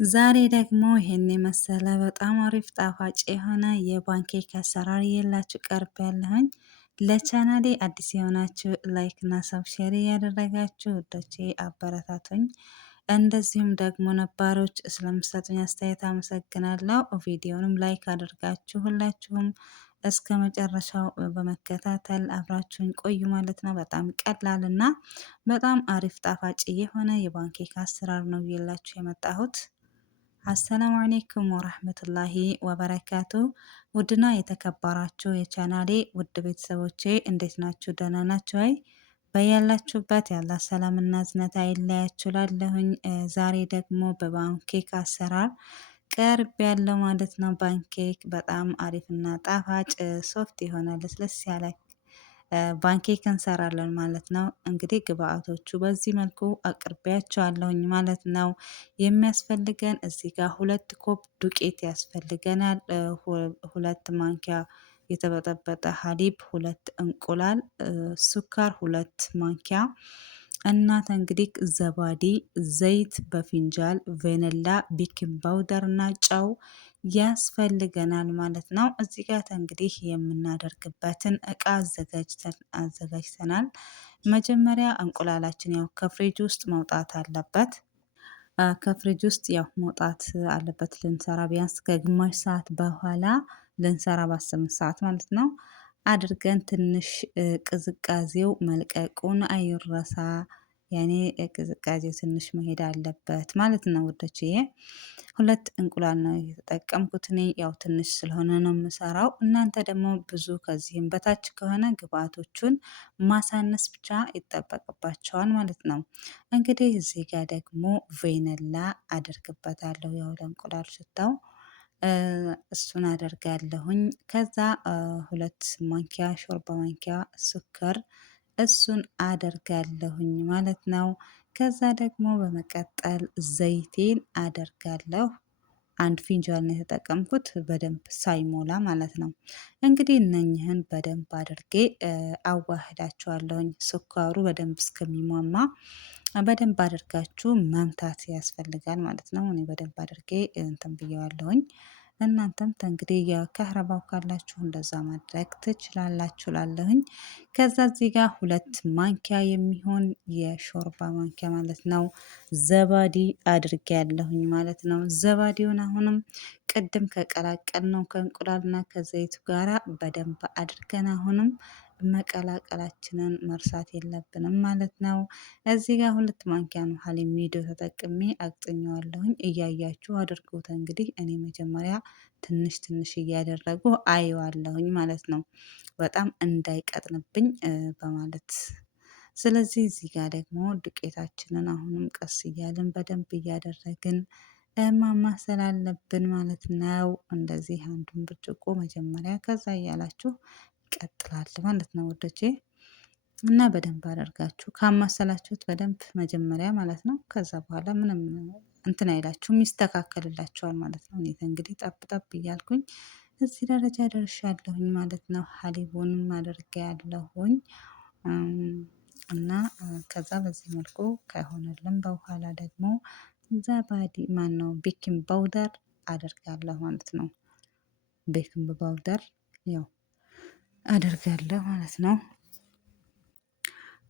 ዛሬ ደግሞ ይሄን የመሰለ በጣም አሪፍ ጣፋጭ የሆነ የፓንኬክ አሰራር ይዤላችሁ ቀርብ ያለሁኝ። ለቻናሌ አዲስ የሆናችሁ ላይክ እና ሰብስክራይብ ያደረጋችሁ ውዶቼ አበረታቱኝ። እንደዚሁም ደግሞ ነባሮች ስለምሰጡኝ አስተያየት አመሰግናለሁ። ቪዲዮንም ላይክ አድርጋችሁ ሁላችሁም እስከ መጨረሻው በመከታተል አብራችሁኝ ቆዩ ማለት ነው። በጣም ቀላል እና በጣም አሪፍ ጣፋጭ የሆነ የፓንኬክ አሰራር ነው ይዤላችሁ የመጣሁት። አሰላሙ አሌይኩም ወራህመቱላሂ ወበረካቱ። ውድና የተከበራችሁ የቻናሌ ውድ ቤተሰቦቼ እንዴት ናችሁ? ደህና ናችሁ? አይ በያላችሁበት ያላ ሰላምና እዝነት አይለያችሁ ላለሁኝ። ዛሬ ደግሞ በፓንኬክ አሰራር ቀርብ ያለው ማለት ነው። ፓንኬክ በጣም አሪፍና ጣፋጭ ሶፍት የሆነ ለስለስ ያለ ፓንኬክ እንሰራለን ማለት ነው። እንግዲህ ግብአቶቹ በዚህ መልኩ አቅርቤያቸዋለሁኝ ማለት ነው። የሚያስፈልገን እዚህ ጋር 2 ኮፕ ዱቄት ያስፈልገናል። 2 ማንኪያ የተበጠበጠ ሀሊብ፣ 2 እንቁላል፣ ሱካር 2 ማንኪያ፣ እናት እንግዲህ ዘባዲ፣ ዘይት በፊንጃል፣ ቬነላ፣ ቤኪንግ ፓውደር እና ጨው ያስፈልገናል ማለት ነው። እዚህ ጋር እንግዲህ የምናደርግበትን እቃ አዘጋጅተናል። መጀመሪያ እንቁላላችን ያው ከፍሪጅ ውስጥ መውጣት አለበት። ከፍሪጅ ውስጥ ያው መውጣት አለበት ልንሰራ ቢያንስ ከግማሽ ሰዓት በኋላ ልንሰራ ባሰብን ሰዓት ማለት ነው አድርገን ትንሽ ቅዝቃዜው መልቀቁን አይረሳ። ያኔ ቅዝቃዜው ትንሽ መሄድ አለበት ማለት ነው ውዶችዬ። 2 እንቁላል ነው የተጠቀምኩት እኔ ያው ትንሽ ስለሆነ ነው የምሰራው። እናንተ ደግሞ ብዙ ከዚህም በታች ከሆነ ግብአቶቹን ማሳነስ ብቻ ይጠበቅባቸዋል ማለት ነው። እንግዲህ እዚህ ጋር ደግሞ ቬነላ አደርግበታለሁ ያው ለእንቁላል ሽታው እሱን አደርጋለሁኝ። ከዛ 2 ማንኪያ ሾርባ ማንኪያ ስኳር እሱን አደርጋለሁኝ ማለት ነው። ከዛ ደግሞ በመቀጠል ዘይቴን አደርጋለሁ። 1 ፊንጃል ነው የተጠቀምኩት በደንብ ሳይሞላ ማለት ነው። እንግዲህ እነኝህን በደንብ አድርጌ አዋህዳቸዋለሁኝ። ስኳሩ በደንብ እስከሚሟማ በደንብ አድርጋችሁ መምታት ያስፈልጋል ማለት ነው። እኔ በደንብ አድርጌ እንትን ብየዋለሁኝ። እናንተም እንግዲህ የካህረባው ካላችሁ እንደዛ ማድረግ ትችላላችሁ ላለሁኝ። ከዛ እዚህ ጋር 2 ማንኪያ የሚሆን የሾርባ ማንኪያ ማለት ነው ዘባዲ አድርጌ ያለሁኝ ማለት ነው። ዘባዲውን አሁንም ቅድም ከቀላቀል ነው ከእንቁላልና ከዘይቱ ጋራ በደንብ አድርገን አሁንም መቀላቀላችንን መርሳት የለብንም ማለት ነው። እዚህ ጋር 2 ማንኪያ ነው ሀሊብ ኒዶ ተጠቅሜ አቅጥኘዋለሁኝ። እያያችሁ አድርጉት። እንግዲህ እኔ መጀመሪያ ትንሽ ትንሽ እያደረጉ አየዋለሁኝ ማለት ነው፣ በጣም እንዳይቀጥንብኝ በማለት። ስለዚህ እዚህ ጋር ደግሞ ዱቄታችንን አሁንም ቀስ እያልን በደንብ እያደረግን ማማሰል አለብን ማለት ነው። እንደዚህ አንዱን ብርጭቆ መጀመሪያ ከዛ እያላችሁ ይቀጥላል ማለት ነው ወዶቼ። እና በደንብ አደርጋችሁ ካማሰላችሁት በደንብ መጀመሪያ ማለት ነው። ከዛ በኋላ ምንም እንትን አይላችሁም ይስተካከልላችኋል ማለት ነው። እኔ እንግዲህ ጠብ ጠብ እያልኩኝ እዚህ ደረጃ ደርሻለሁኝ ማለት ነው። ሀሊቡንም አድርጌያለሁኝ እና ከዛ በዚህ መልኩ ከሆነልን በኋላ ደግሞ ዘባዲ ማነው ቤኪንግ ፓውደር አደርጋለሁ ማለት ነው። ቤኪንግ ፓውደር ያው አደርጋለሁ ማለት ነው።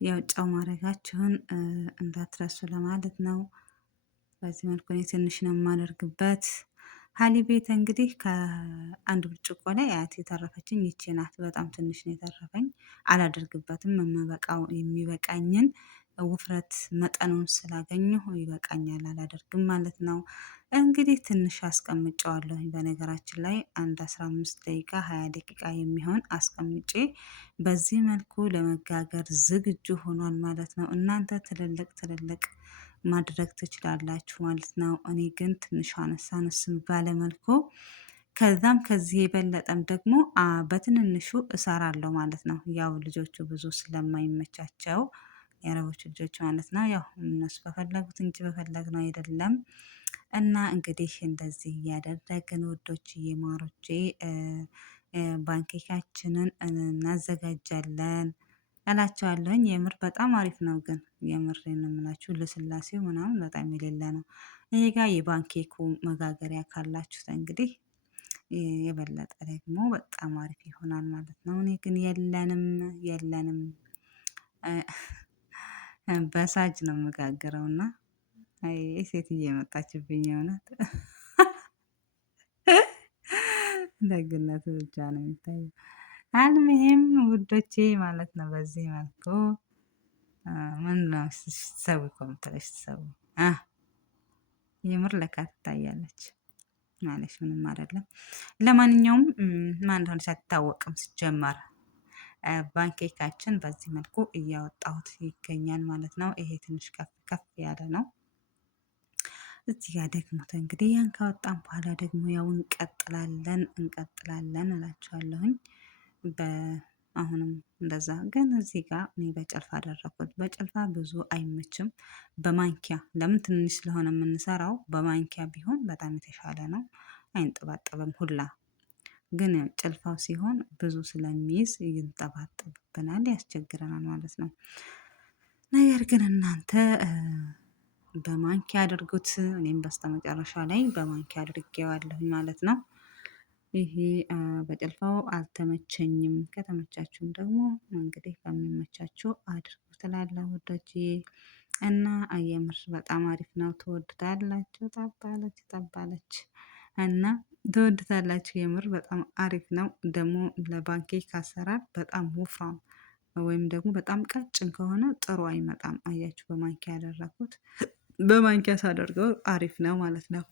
ያው ጨው ማድረጋችሁን እንዳትረሱ ለማለት ነው። በዚህ መልኩ እኔ ትንሽ ነው የማደርግበት። ሀሊቤት እንግዲህ ከአንድ ብርጭቆ ላይ አያት የተረፈችኝ ይቺ ናት። በጣም ትንሽ ነው የተረፈኝ። አላደርግበትም። የምበቃው የሚበቃኝን ውፍረት መጠኑን ስላገኘሁ ይበቃኛል፣ አላደርግም ማለት ነው። እንግዲህ ትንሽ አስቀምጨዋለሁኝ። በነገራችን ላይ አንድ 15 ደቂቃ 20 ደቂቃ የሚሆን አስቀምጬ በዚህ መልኩ ለመጋገር ዝግጁ ሆኗል ማለት ነው። እናንተ ትልልቅ ትልልቅ ማድረግ ትችላላችሁ ማለት ነው። እኔ ግን ትንሽ አነስ አነስ ባለ መልኩ ከዛም ከዚህ የበለጠም ደግሞ በትንንሹ እሰራለሁ ማለት ነው። ያው ልጆቹ ብዙ ስለማይመቻቸው የአረቦች ልጆች ማለት ነው። ያው እነሱ በፈለጉት እንጂ በፈለግነው አይደለም። እና እንግዲህ እንደዚህ እያደረግን ውዶችዬ ማሮቼ ፓንኬካችንን እናዘጋጃለን። እላቸዋለሁኝ። የምር በጣም አሪፍ ነው ግን የምሬን ነው የምላችሁ ልስላሴው ምናምን በጣም የሌለ ነው። ይሄ ጋር የፓንኬኩ መጋገሪያ ካላችሁት እንግዲህ የበለጠ ደግሞ በጣም አሪፍ ይሆናል ማለት ነው። እኔ ግን የለንም በሳጅ ነው የምጋግረው እና አይ ሴትዬ የመጣችብኝ የእውነት ደግነቱ ብቻ ነው የሚታየው። አልሙሂም ውዶቼ ማለት ነው በዚህ መልኩ ምነው ስትሰዊ ኮምፕሌክስ ትሰዊ የምር ለካ ትታያለች ማለሽ ምንም አይደለም። ለማንኛውም ማን እንደሆነች አትታወቅም ሲጀመር። ፓንኬካችን በዚህ መልኩ እያወጣሁት ይገኛል ማለት ነው። ይሄ ትንሽ ከፍ ከፍ ያለ ነው። እዚህ ጋር ደግሞ እንግዲህ ያን ካወጣን በኋላ ደግሞ ያው እንቀጥላለን እላችኋለሁኝ። አሁንም እንደዛ ግን እዚህ ጋር እኔ በጨልፋ አደረኩት። በጨልፋ ብዙ አይመችም። በማንኪያ ለምን ትንሽ ስለሆነ የምንሰራው በማንኪያ ቢሆን በጣም የተሻለ ነው። አይንጠባጠብም ሁላ ግን ጭልፋው ሲሆን ብዙ ስለሚይዝ ይንጠባጠብብናል፣ ያስቸግረናል ማለት ነው። ነገር ግን እናንተ በማንኪያ አድርጉት። እኔም በስተመጨረሻ ላይ በማንኪያ አድርጌዋለሁኝ ማለት ነው። ይሄ በጭልፋው አልተመቸኝም። ከተመቻችሁም ደግሞ እንግዲህ በሚመቻችሁ አድርጉ ትላለሁ ውዶቼ። እና የምር በጣም አሪፍ ነው። ትወዱታላችሁ። ጠባለች እና ትወዱታላችሁ። የምር በጣም አሪፍ ነው። ደግሞ ለፓንኬክ አሰራር በጣም ወፍራም ወይም ደግሞ በጣም ቀጭን ከሆነ ጥሩ አይመጣም። አያችሁ በማንኪያ ያደረኩት በማንኪያ ሳደርገው አሪፍ ነው ማለት ነው።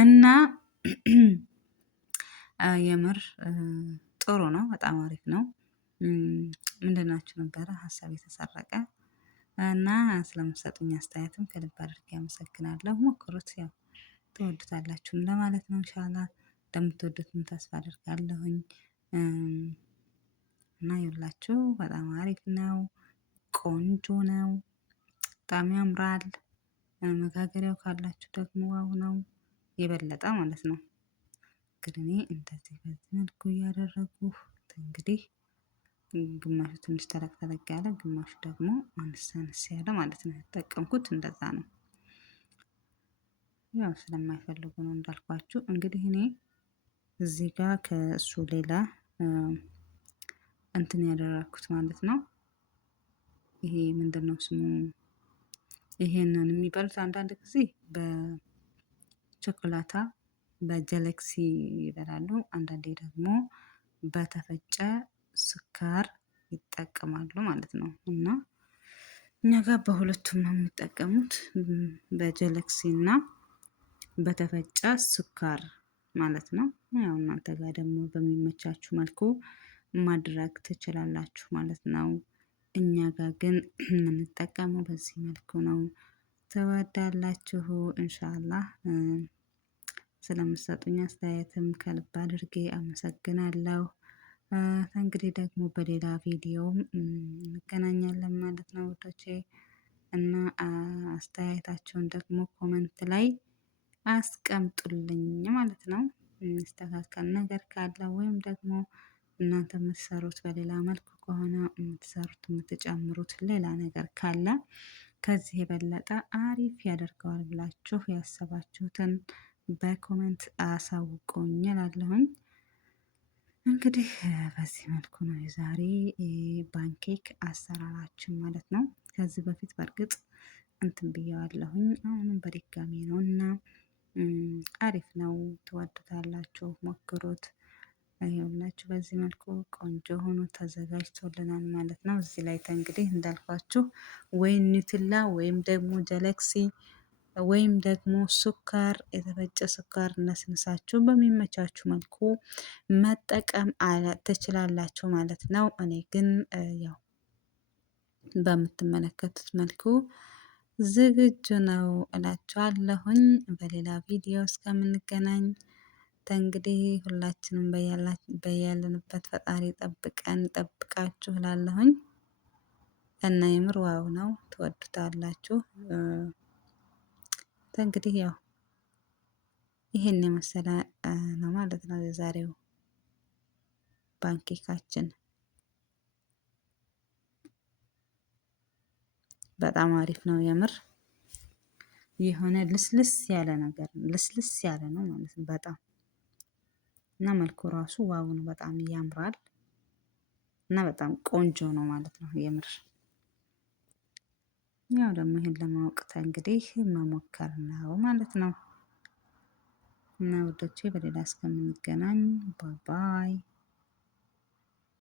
እና የምር ጥሩ ነው። በጣም አሪፍ ነው። ምንድናችሁ ነበረ ሀሳብ የተሰረቀ እና ስለምትሰጡኝ አስተያየትም ከልብ አድርጌ አመሰግናለሁ። ሞክሩት፣ ያው ትወዱታላችሁም ለማለት ነው። ኢንሻአላህ እንደምትወዱትም ተስፋ አድርጋለሁኝ። እና ይኸውላችሁ በጣም አሪፍ ነው። ቆንጆ ነው። በጣም ያምራል። መጋገሪያው ካላችሁ ደግሞ ዋው ነው የበለጠ ማለት ነው። ግን እኔ እንደዚህ በዚህ መልኩ እያደረጉ እንግዲህ ግማሹ ትንሽ ተለቅ ተለቅ ያለ ግማሹ ደግሞ አነስ አነስ ያለ ማለት ነው የተጠቀምኩት እንደዛ ነው። ያው ስለማይፈልጉ ነው እንዳልኳችሁ። እንግዲህ እኔ እዚህ ጋር ከእሱ ሌላ እንትን ያደረኩት ማለት ነው። ይሄ ምንድነው ስሙ? ይሄንን የሚበሉት አንዳንድ ጊዜ በቾኮላታ በጀለክሲ ይበላሉ። አንዳንዴ ደግሞ በተፈጨ ስኳር ይጠቀማሉ ማለት ነው። እና እኛ ጋር በሁለቱም ነው የሚጠቀሙት፣ በጀለክሲ እና በተፈጨ ስኳር ማለት ነው። ያው እናንተ ጋር ደግሞ በሚመቻችሁ መልኩ ማድረግ ትችላላችሁ ማለት ነው። እኛ ጋር ግን የምንጠቀመው በዚህ መልኩ ነው። ትወዳላችሁ ኢንሻአላህ። ስለምትሰጡኝ አስተያየትም ከልብ አድርጌ አመሰግናለሁ። እንግዲህ ደግሞ በሌላ ቪዲዮም እንገናኛለን ማለት ነው ውዶቼ። እና አስተያየታቸውን ደግሞ ኮመንት ላይ አስቀምጡልኝ ማለት ነው። የሚስተካከል ነገር ካለ ወይም ደግሞ እናንተ የምትሰሩት በሌላ መልኩ ከሆነ የምትሰሩት የምትጨምሩት ሌላ ነገር ካለ ከዚህ የበለጠ አሪፍ ያደርገዋል ብላችሁ ያሰባችሁትን በኮመንት አሳውቁኝ እላለሁኝ። እንግዲህ በዚህ መልኩ ነው የዛሬ ፓንኬክ አሰራራችን ማለት ነው። ከዚህ በፊት በእርግጥ እንትን ብየዋለሁኝ፣ አሁንም በድጋሚ ነው እና አሪፍ ነው። ትወዱታላችሁ፣ ሞክሩት። ይኸውላችሁ በዚህ መልኩ ቆንጆ ሆኖ ተዘጋጅቶልናል ማለት ነው። እዚህ ላይ እንግዲህ እንዳልኳችሁ ወይ ኒውትላ ወይም ደግሞ ጀለክሲ ወይም ደግሞ ስኳር፣ የተፈጨ ስኳር ነስንሳችሁ በሚመቻችሁ መልኩ መጠቀም ትችላላችሁ ማለት ነው። እኔ ግን ያው በምትመለከቱት መልኩ ዝግጁ ነው እላችኋለሁኝ። በሌላ ቪዲዮ እስከምንገናኝ እንግዲህ ሁላችንም በያለንበት ፈጣሪ ጠብቀን ጠብቃችሁ እላለሁኝ። እና የምር ዋው ነው፣ ትወዱታላችሁ። እንግዲህ ያው ይሄን የመሰለ ነው ማለት ነው የዛሬው ፓንኬካችን። በጣም አሪፍ ነው የምር። የሆነ ልስልስ ያለ ነገር ልስልስ ያለ ነው ማለት ነው በጣም እና መልኩ ራሱ ዋው ነው። በጣም ያምራል እና በጣም ቆንጆ ነው ማለት ነው የምር። ያው ደግሞ ይሄን ለማወቅ እንግዲህ መሞከር ነው ማለት ነው። እና ውዶቼ በሌላ እስከምንገናኝ ባባይ